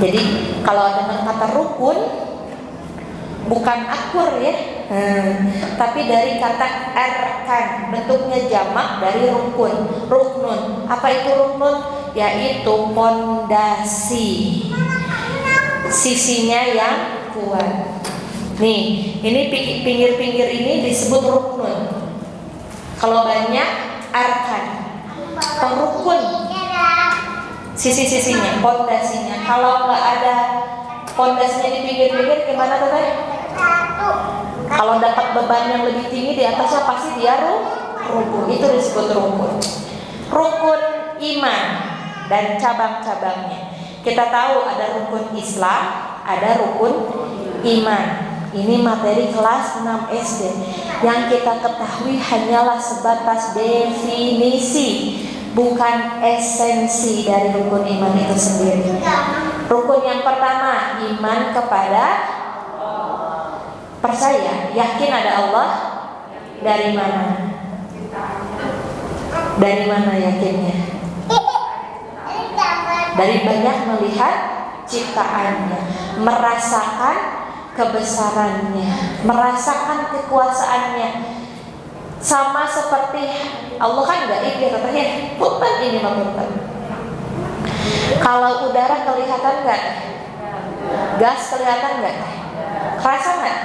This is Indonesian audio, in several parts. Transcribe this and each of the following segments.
Jadi kalau dengar kata rukun bukan akur ya, tapi dari kata arkan, bentuknya jamak dari rukun, ruknun. Apa itu ruknun? Yaitu pondasi, sisinya yang kuat. Nih, ini pinggir-pinggir ini disebut ruknun. Kalau banyak arkan, atau rukun, sisi-sisinya, pondasinya. Kalau nggak ada pondasinya di pinggir-pinggir, gimana teteh? Kalau dapat beban yang lebih tinggi di atasnya, pasti dia rukun. Itu disebut rukun. Rukun iman dan cabang-cabangnya. Kita tahu ada rukun Islam, ada rukun iman. Ini materi kelas 6 SD. Yang kita ketahui hanyalah sebatas definisi, bukan esensi dari rukun iman itu sendiri. Rukun yang pertama, iman kepada, percaya, yakin ada Allah. Dari mana? Dari mana yakinnya? Dari banyak melihat ciptaannya, merasakan kebesarannya, merasakan kekuasaannya. Sama seperti Allah kan gaib ya katanya, punten ini mah punten. Kalau udara kelihatan nggak? Gas kelihatan nggak? Kerasa nggak?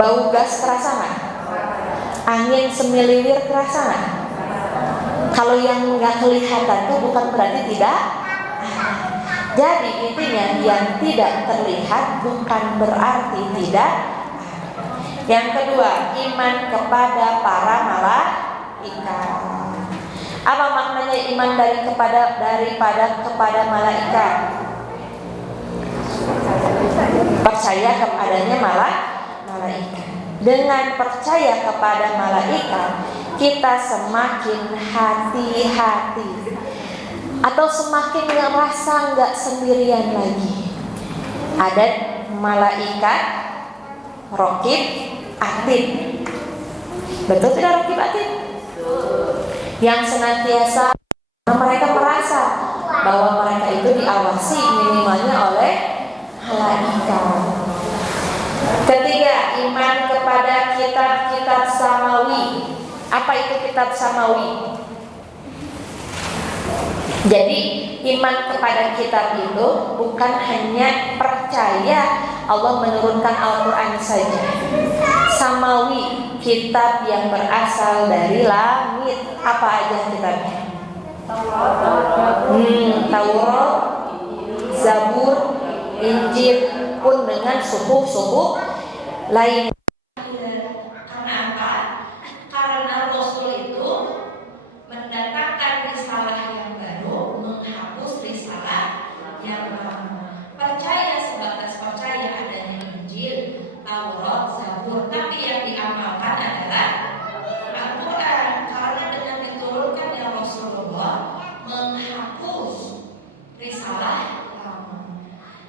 Bau gas kerasa nggak? Angin semiliwir kerasa nggak? Kalau yang nggak kelihatan itu bukan berarti tidak. Jadi intinya yang tidak terlihat bukan berarti tidak. Yang kedua, iman kepada para malaikat. Apa maknanya iman daripada kepada malaikat? Percaya kepadanya malaikat. Dengan percaya kepada malaikat, kita semakin hati-hati, atau semakin ngerasa nggak sendirian lagi. Ada malaikat raqib atid. Betul tidak raqib atid? Yang senantiasa mereka merasa bahwa mereka itu diawasi minimalnya oleh malaikat. Ketiga, iman kepada kitab-kitab samawi. Apa itu kitab samawi? Jadi iman kepada kitab itu bukan hanya percaya Allah menurunkan Al-Quran saja. Samawi, kitab yang berasal dari langit. Apa aja kitabnya? Taurat, Zabur, Injil, pun dengan suku-suku lain. Karena apa? Karena Rasul itu mendatangkan risalah yang baru, menghapus risalah yang lama. Percaya sebatas percaya adanya Injil, Taurat, Zabur, tapi yang diamalkan adalah Al-Quran. Karena dengan diturunkannya Rasulullah menghapus risalah lama.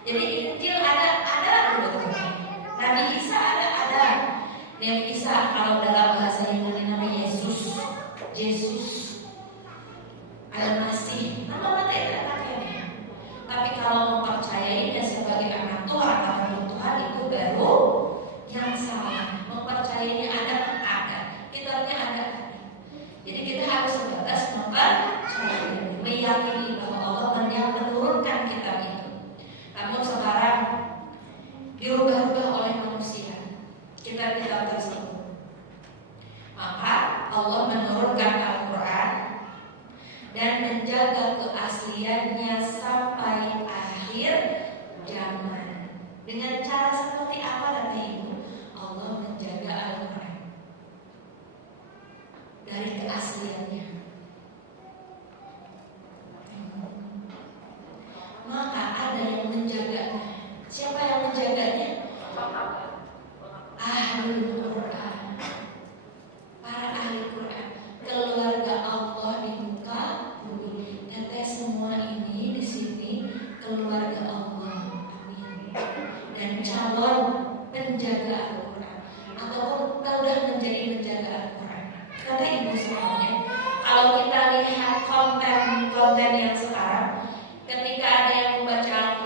Jadi Injil ada betul. Nabi Isa ada. Nabi Isa kalau dalam bahasa Yunani Nabi Yesus. Al-Masih, nama tidak anaknya. Tapi kalau mempercayainya sebagai anak Tuhan atau Tuhan itu baru yang salah. Mempercayainya ada. Kitabnya ada. Jadi kita harus sebatas mempercayai, meyakini bahwa Allah yang menurunkan kitab itu. Namun sekarang dirubah-rubah oleh manusia kitab-kitab tersebut. Maka Allah menurunkan Al-Quran dan menjaga keasliannya sampai akhir zaman. Dengan cara seperti apa nanti Ibu? Allah menjaga Al-Quran dari keasliannya. Maka ada yang menjaganya. Siapa yang menjaganya? Ahlul Quran. Para ahli Quran, keluarga Allah di muka bumi. Teteh semua ini di sini keluarga Allah. Amin. Dan calon penjaga Al-Quran ataupun sudah menjadi penjaga Al-Quran. Karena ibu semuanya, kalau kita lihat konten yang sekarang, ketika ada yang membaca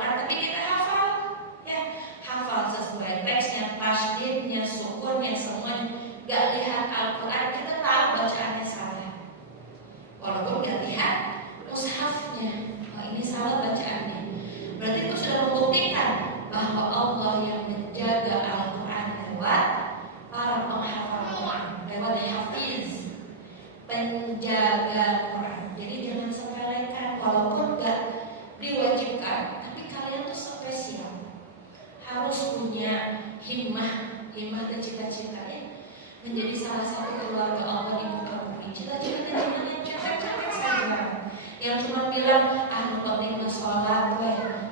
menjadi salah satu keluarga Allah di muka bumi. Cita-cita jangan yang capek-capek saja, yang cuma bilang penting sholat,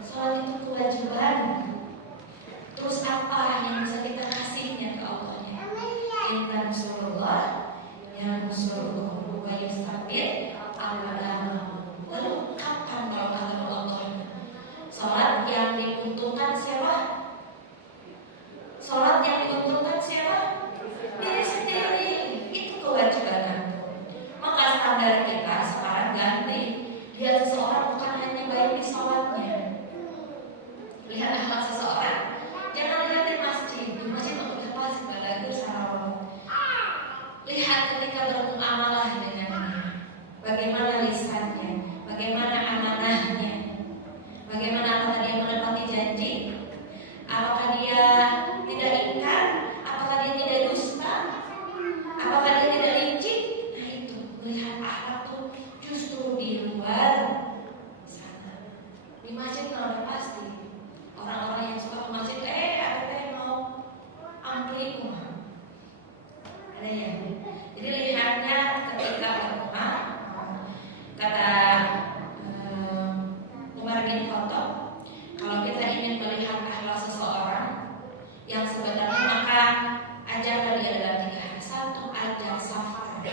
sholat itu kewajiban. Terus apa yang bisa kita kasihnya ke Allahnya? Inna Rasulullah yang Rasulullah wa yastabil al-malam. Lalu kapan kalau kata Allah? Sholat yang diuntungkan siapa? Sholat yang diuntungkan siapa? Diri sendiri. Itu kewajiban. Maka standar kita sekarang ganti. Dia seseorang bukan hanya baik di sholatnya. Lihat akhlak seseorang. Jangan lihat di masjid. Di masjid untuk apa segala itu salah. Lihat ketika bermuamalah dengannya. Bagaimana lisannya, bagaimana amanahnya, bagaimana apakah dia menepati janji, apakah dia tidak ingkar, apakah dia tidak dusta, apakah dia tidak licik. Nah itu melihat akhlak tuh justru di luar sana. Di masjid udah pasti orang-orang yang suka ke masjid, ada yang mau ampli ada ya. Jadi lihatnya ketika berumah, kata Umar bin Khattab, kalau kita ingin melihat akhlak seseorang yang sebenarnya, maka ajarkan dia dalam 3 hal. 1, ajar safar.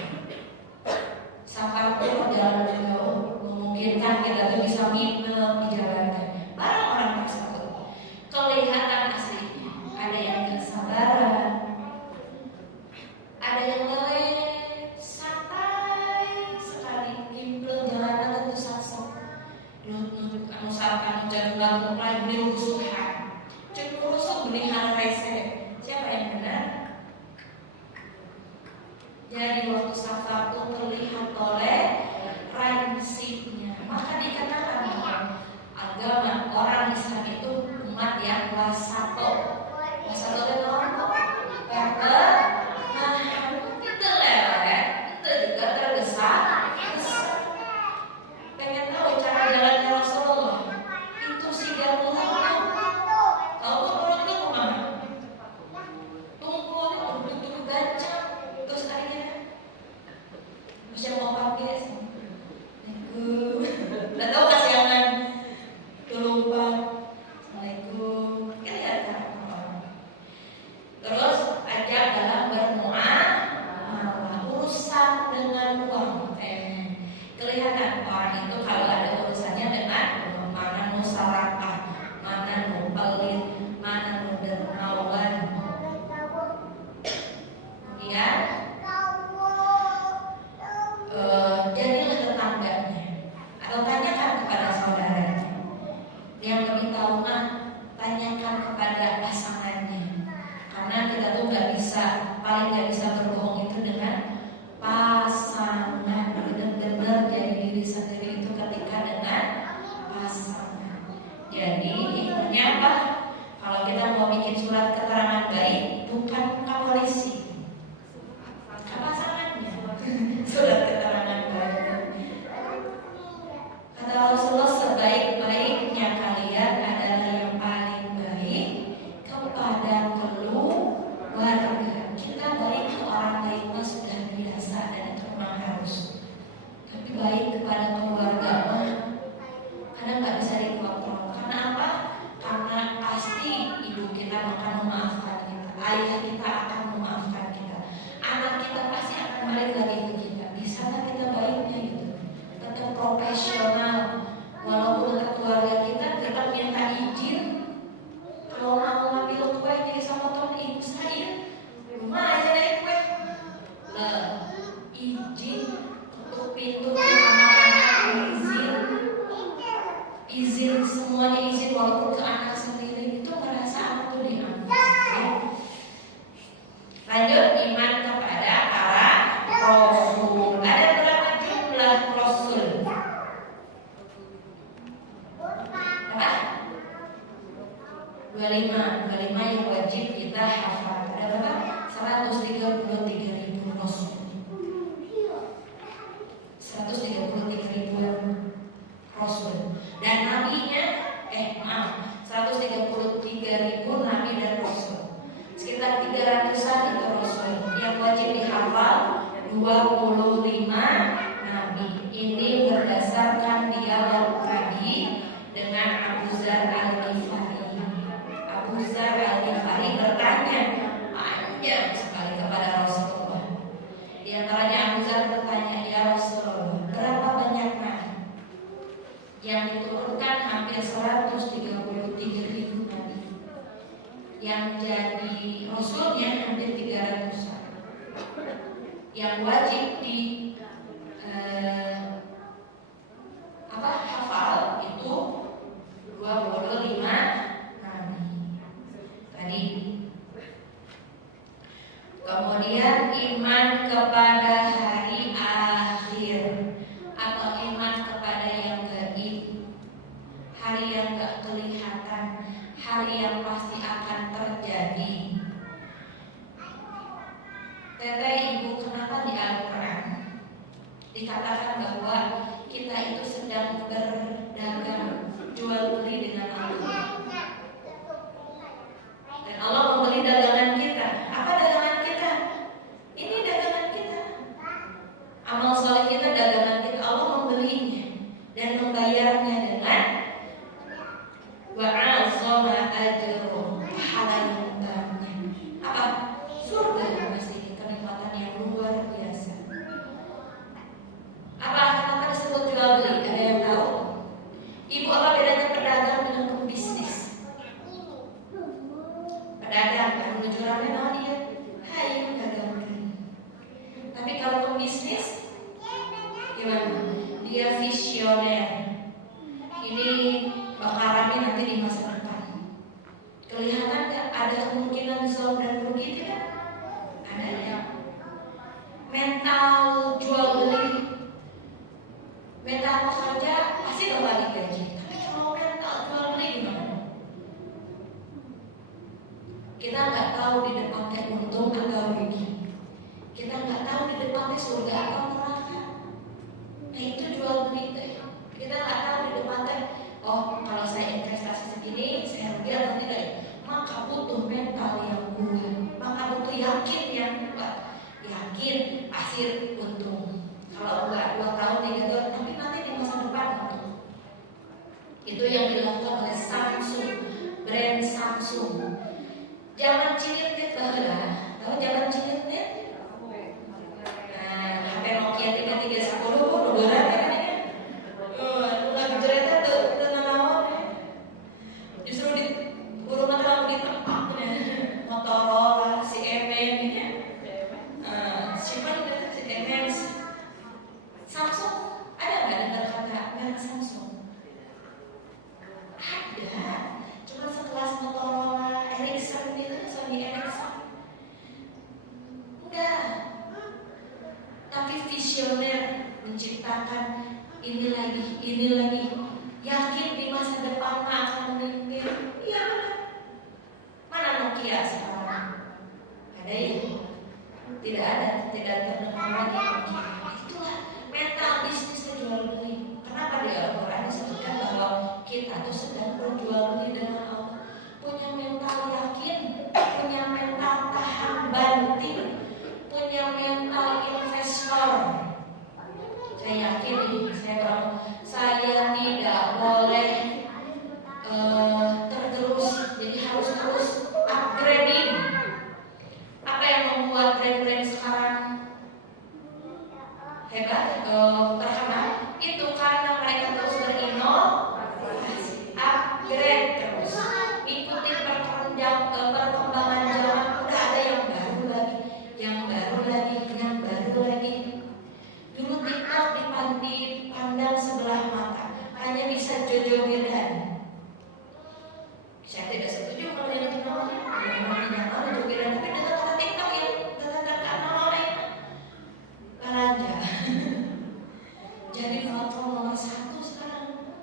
Safar itu perjalanan jauh, memungkinkan kita tuh bisa minum di jalannya. Barang orang tersebut kelihatan aslinya, ada yang gak sabaran, ada yang leleh, santai sekali, nimbrung jalanan tentu sasok. Misalkan jangan mulai beli rusuhan, cek rusuh beli hal rese. Siapa yang benar? Jadi waktu safar itu terlihat oleh ransinya. Maka dikatakan agama orang Islam itu umat yang wasato. Wasato itu orang itu leleh, itu juga tergesa. Pengen tahu cara jalannya Rasulullah? Itu 30 tahun. Tahu orang itu kemana? Tunggu duduk gancang. Terus akhirnya bisa mau pakai sih. Nggak tahu kasihangan. Lupa. Assalamualaikum. Kan kan? Terus ajak dalam bermuamalah, urusan dengan uang. Kelihatan orang itu kalau ada urusannya dengan mana nu sarakah, mana nu pelit, mana nu dermawan. Kemudian jadilah tetangganya atau tanyakan kepada saudaranya. Yang lebih tahu mah tanyakan kepada pasangannya, karena kita tuh paling nggak bisa berbohong itu dengan pasangan. Benar-benar jadi diri sendiri itu ketika dengan pasangan. Jadi intinya apa? Kalau kita mau bikin surat keterangan baik, bukan ke polisi, ke pasangannya. Surat keterangan baik. Kata Rasulullah, sebaik-baiknya kalian adalah yang paling baik kepada keluarga. Kita baik ke orang lain sudah biasa dan itu memang harus. Tapi baik kepada keluarga karena nggak bisa dikontrol. Karena apa? Karena pasti ibu kita akan memaafkan kita, ayah kita akan memaafkan kita, anak kita pasti akan balik lagi ke kita. Di sana kita baiknya itu tetap profesional. Walaupun tetap keluarga kita tetap minta izin. Kalau mau ngambil kue jadi sama teman ibu saya, rumah aja deh kue. Izin untuk pintu izin semuanya izin, walaupun ke anak sendiri itu merasa anak tuh diambil. Lanjut, iman kepada para rasul. Ada berapa jumlah rasul? Berapa? 25 yang wajib kita hafal. Ada berapa? 133.000 rasul. 133.000 rasul. Dan nabinya 133.000 nabi dan rasul. Sekitar 300-an itu rasul. Yang wajib 25 nabi. Ini berdasarkan dialog tadi dengan Abu Dzar Al-Ghifari. Abu Dzar Al-Ghifari bertanya panjang sekali kepada Rasulullah. Di antaranya Abu Dzar bertanya, ya Rasulullah, berapa banyak nabi? Yang diturunkan hampir 133.000 nabi. Yang jadi rasulnya hampir 300-an. Yang wajib di hafal itu 25 nabi tadi. Kemudian iman kepada hari akhir atau iman kepada yang gaib, hari yang gak kelihatan, hari yang pasti akan terjadi. Teteh ibu, kenapa di Al-Quran dikatakan bahwa kita itu sedang berdagang jual beli dengan Allah, dan Allah membeli dagangan kita? Apa dagangan kita? Ini dagangan kita. Amal soleh kita dagangan kita. Allah membelinya dan membayarnya dengan wa'azama ajruh, pahala yang utamanya. Apa? Surga pasti, kenikmatan yang luar biasa. Apa kenapa disebut jual beli? Ada yang tahu? Ibu, apa bedanya pedagang dengan pembisnis? Pedagang kan jualannya nama dia, hai dagang. Tapi kalau pembisnis gimana? Dia visioner. Ini bakarannya nanti di masa depan. Kelihatan nggak ada kemungkinan zon dan rugi tidak? Ada ya. Mental jual beli, mental pekerja pasti kembali gaji. Tapi kalau mental jual beli gimana? Kita nggak tahu di depannya untung atau rugi. Kita nggak tahu di depannya surga atau neraka. Nah itu jual beli teh. Kita nggak tahu di depannya, oh kalau saya investasi segini saya rugi atau tidak. Maka butuh mental yang kuat, maka butuh yakin yang kuat. Yakin pasti untung. Kalau enggak 2 tahun 3 tahun, tapi nanti di masa depan untung. Itu yang dilakukan oleh Samsung, brand Samsung. Jangan cilit lah, tahu jangan cilit? Nah, HP Nokia 3310 pun udah ada kan ya? Lagi cerita tuh tentang justru di burung terlalu ditempat Motorola, si Emen ya. Siapa juga si Emen? Samsung ada nggak dengar kata merek Samsung? Ada, cuma sekelas Motorola, Ericsson gitu, Sony Ericsson. Enggak. Tapi visioner menciptakan ini lagi, yakin di masa depan akan memimpin. Iya benar. Mana Nokia sekarang? Ada ya? Tidak ada terdengar lagi Nokia. Itulah mental bisnis jual beli. Kenapa di Al-Quran disebutkan bahwa kita tuh sedang berjual beli dengan Allah? Punya mental yakin, punya mental tahan banting, punya mental investor. Saya yakin nih, saya tidak boleh tergerus, jadi harus terus upgrading. Apa yang membuat brand-brand sekarang hebat, terkenal? Itu karena mereka terus berinovasi, upgrade terus, ikuti perkembangan zaman. Udah ada yang baru lagi, yang baru lagi, yang baru lagi. Dulu TikTok dipandang sebelah mata, hanya bisa jojo-jodan. Saya tidak setuju kalau yang itu namanya jojo-jodan, tapi dengan kata TikTok yang kata nama lain belanja. Jadi platform nomor 1 sekarang.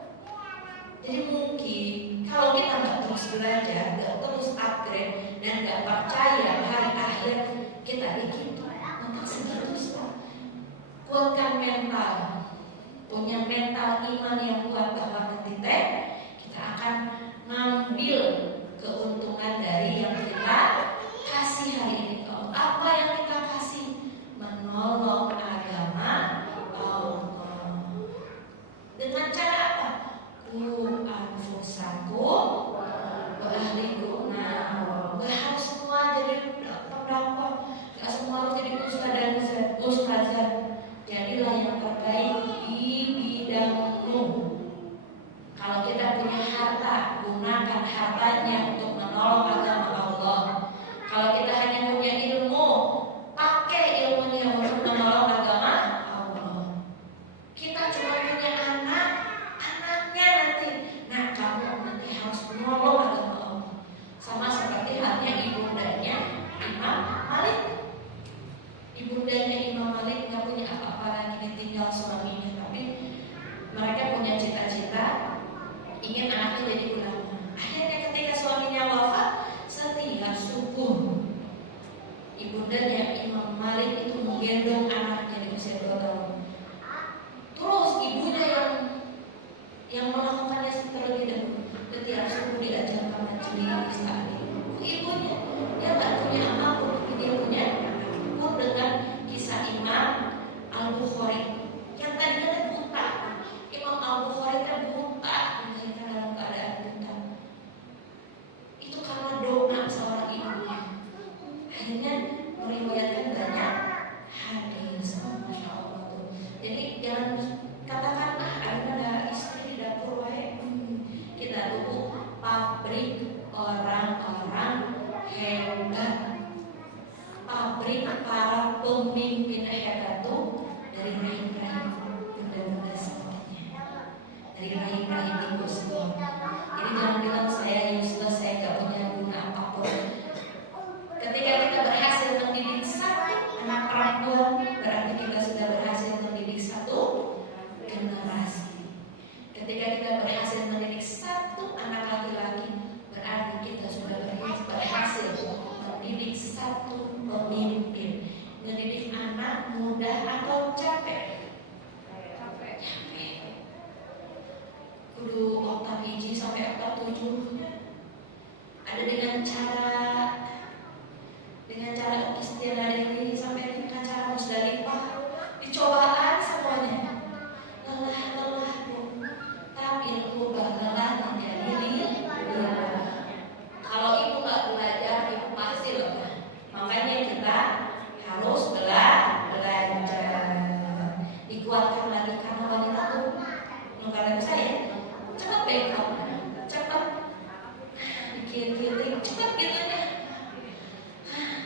Jadi mungkin kalau kita nggak terus belajar, nggak terus upgrade, dan nggak percaya hari akhir kita begitu, maka segitu. Kuatkan mental, punya mental iman yang kuat bahwa nanti kita akan ngambil keuntungan dari yang kita kasih hari ini. Apa yang kita kasih? Menolong jadilah yang terbaik di bidangmu. Kalau kita punya harta, gunakan hartanya untuk menolong agama Allah. Kalau kita hanya punya ilmu, pakai ilmunya untuk menolong agama Allah. Kita cuma punya anak, anaknya nanti, nah kamu nanti harus menolong agama Allah. Sama seperti halnya ibundanya Imam Malik. Ibundanya Imam Malik nggak punya apa-apa lagi, ditinggal suaminya, tapi mereka punya cita-cita ingin anaknya jadi ulama. Akhirnya ketika suaminya wafat, setiap subuh ibundanya Imam Malik itu menggendong anaknya di usia 2 tahun. Terus ibunya yang melakukannya terlebih dahulu. Setiap subuh diajarkan majelis taklim. Ibunya dia tak punya apapun, dia punya anak. Dengan kisah Imam Al-Bukhari yang tadinya buta. Imam Al-Bukhari kan buta, dilahirkan dalam keadaan buta. Itu karena doa seorang ibunya. Akhirnya meriwayatkan banyak hadis. Masya Allah tuh. Jadi jangan katakan akhirnya ada istri di dapur wae. Kita dulu pabrik orang-orang hebat. Pabrik para pemimpin hebat tuh dari rahim-rahim bunda-bunda semuanya, dari rahim-rahim ibu semua. Jadi jangan bilang saya useless, saya gak punya guna apapun. Ketika kita berhasil mendidik satu anak perempuan, berarti kita sudah berhasil mendidik satu generasi. Ketika kita berhasil mendidik satu anak laki-laki, berarti kita sudah berhasil mendidik satu pemimpin. Mendidik anak mudah atau capek? Capek. Kudu oktav 1 sampai oktav 7. Ada dengan cara istilah diri sampai dengan cara musdalifah. Dicobaan semuanya. Lelah pun, tapi ubah lelah menjadi lelah. Kalau ibu nggak belajar, ibu pasti lelah. Makanya kita harus belajar. Dikuatkan lagi karena wanita tuh, kata saya, cepat bengkok, cepat dikit-dikit, cepat gitu ya.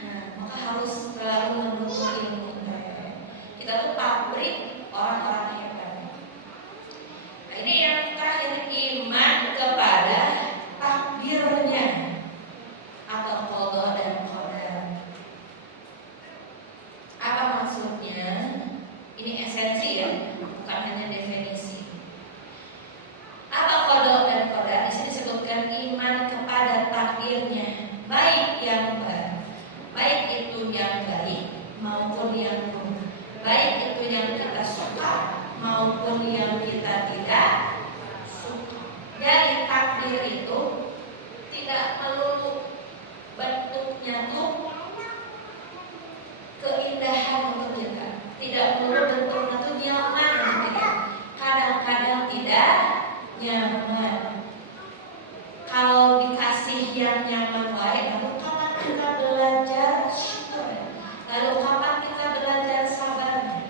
Nah, maka harus selalu menuntut ilmu. Kita tuh pabrik orang-orang hebat. Nah, ini yang terakhir, iman kepada takdirnya atau qada dan qadar. Apa maksudnya? Ini esensi ya, bukan hanya definisi. Apa qada dan qadar? Di sini disebutkan iman kepada takdirnya, baik yang baik itu yang baik maupun yang buruk, baik itu yang kita suka maupun yang kita tidak suka. Jadi takdir itu tidak melulu bentuknya tuh keindahan untuk kita, tidak melulu bentuknya tuh nyaman untuk kita. Kadang-kadang tidak nyaman. Kalau dikasih yang nyaman baik, lalu kapan kita belajar syukur? Lalu kapan kita belajar sabar?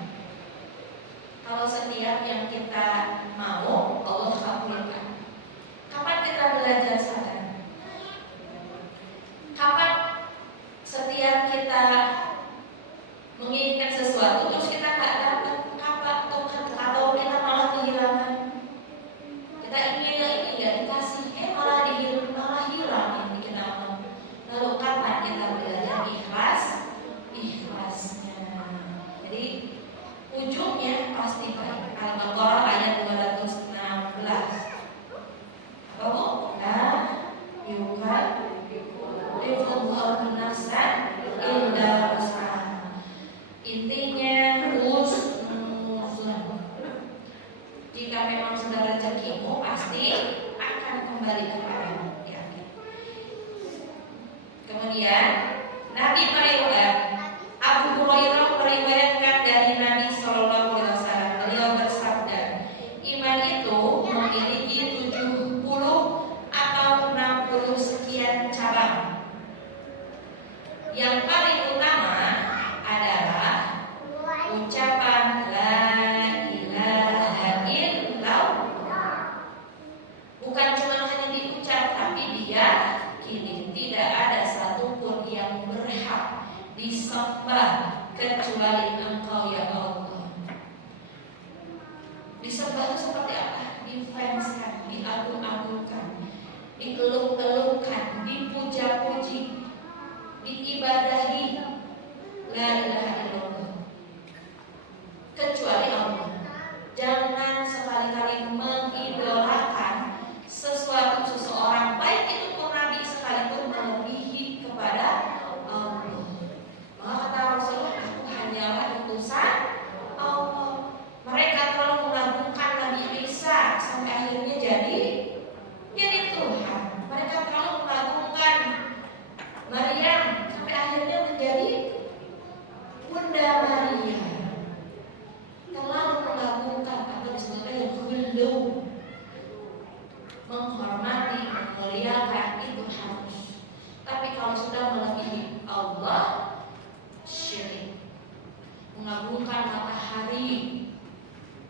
Kalau setiap yang kita mau Allah kabulkan, kapan kita belajar sabar? Kapan setiap kita menginginkan sesuatu terus kita nggak dapat, kapan atau kita malah kehilangan? Kita ingin nggak dikasih, malah hilang yang kita mau. Lalu kapan kita belajar ikhlasnya? Jadi ujungnya pasti baik. Al-Baqarah ayat 216. Apa bu? Yukalifullahu nafsan illa wus'aha. Intinya husnuzon. Jika memang sudah rezekimu, pasti akan kembali kepadamu. Yakin. Kemudian Nabi Abu Hurairah meriwayatkan dari Nabi Shallallahu Alaihi Wasallam, beliau bersabda, iman itu memiliki 70 atau 60 sekian cabang. Yang paling utama adalah ucapan la disembah kecuali Engkau ya Allah. Disembah itu seperti apa? Difanskan, diagung-agungkan, dikeluh-keluhkan, dipuja-puji, diibadahi. La ilaha illallah. Kecuali Allah. Jangan sekali-kali mengidolakan sesuatu seseorang, baik itu pun Nabi sekalipun, melebihi kepada Allah. Maka kata Rasulullah, aku hanyalah utusan Allah. Mereka terlalu mengagungkan Nabi Isa sampai akhirnya jadi Tuhan. Mereka terlalu mengagungkan Maryam sampai akhirnya menjadi Bunda Maria. Terlalu mengagungkan atau disebutkan yang belum menghormati, memuliakan itu harus. Tapi kalau sudah melebihi Allah, syirik. Mengagungkan matahari,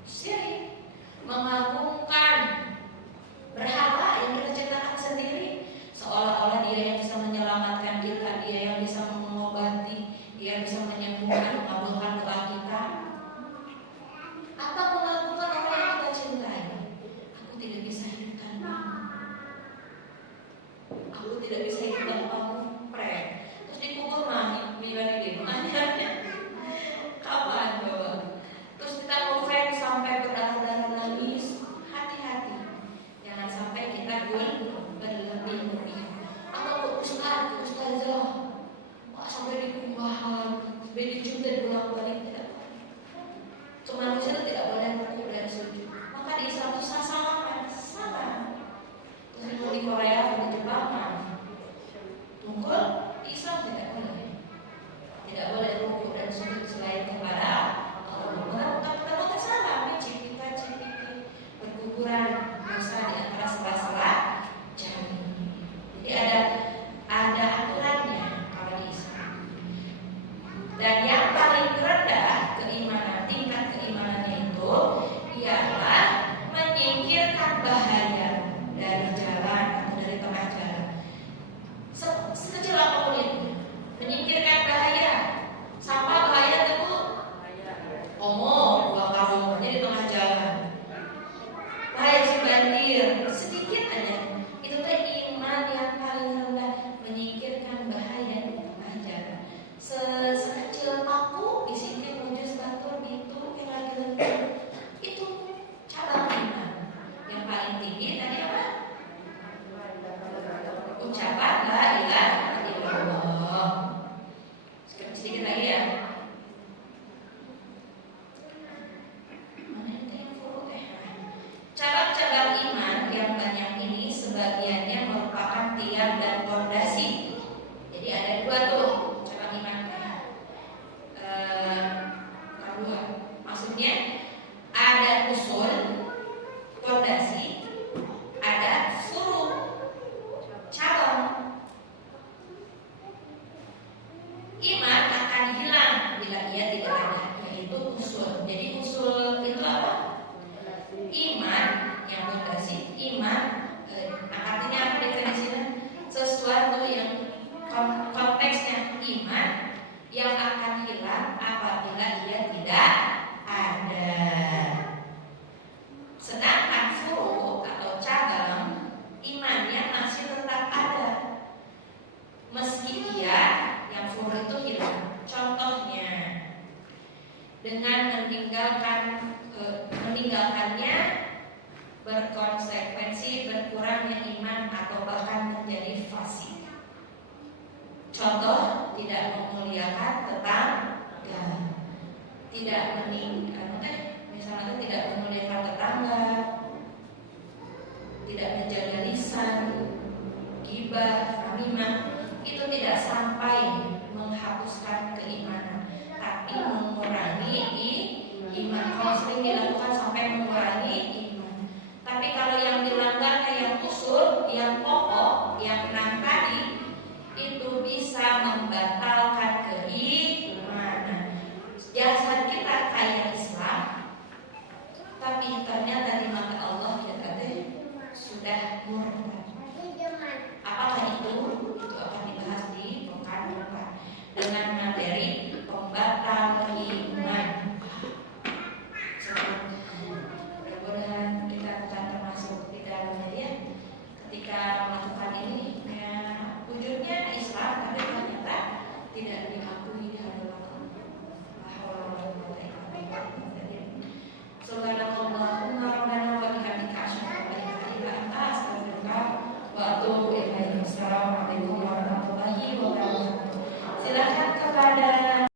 syirik. Mengagungkan berhala yang kita ciptakan sendiri, seolah-olah dia yang bisa menyelamatkan kita, dia yang bisa mengobati, dia yang bisa menyembuhkan, mengabulkan doa kita. Atau mengagungkan orang yang kita cintai. Aku tidak bisa hidup tanpamu. Aku tidak bisa hidup tanpamu, prank. Terus dikubur mami, mila di kapan coba? Terus kita ngefans sampai berdarah-darah nangis. Hati-hati, jangan sampai kita berlebih-lebihan. Atau ustazah, sampai dikubahan, sampai dicuntir bolak-balik, tidak. Cuma manusia tidak boleh berkumpul dan sujud. Maka di Islam itu salaman, salam. Terus di Korea, di Jepang, tunggu di Islam tidak boleh. Tidak boleh rukuk dan sujud selain kepada Allah. Bukan salam, cipika-cipiki, berguguran dosa di antara sela-sela jari. Jadi ada aturannya kalau di Islam. Dan yang paling rendah keimanan, tingkat keimanannya itu ialah menyingkirkan bahaya dari jalan atau dari tengah jalan. Sekecil apapun itu, menyingkirkan bahaya. Sampah bahaya itu buang karungnya di tengah jalan. Bahaya si banjir, sedikit aja. Itu tuh iman yang paling rendah, menyingkirkan bahaya di tengah jalan. Sekecil paku disingkir mujus batur gitu yang lagi lembut. Itu cabang iman. Yang paling tinggi tadi apa? Ucapan la ilaha illallah. Sedikit lagi ya. Cabang-cabang iman yang banyak ini sebagiannya merupakan tiang dan fondasi. Jadi ada dua tuh cabang iman. Dua. Maksudnya ada usul, fondasi, ada furu, cabang. Iman akan hilang bila ia tidak ada, yaitu usul. Jadi usul itu apa? Iman yang fondasi, iman artinya apa definisinya? Sesuatu yang konteksnya iman yang akan hilang apabila ia tidak ada. Sedangkan furu atau cabang imannya masih tetap ada meski ia yang furu itu hilang. Contohnya dengan meninggalkannya berkonsekuensi berkurangnya iman atau bahkan menjadi fasik. Contoh, tidak memuliakan tetangga, tidak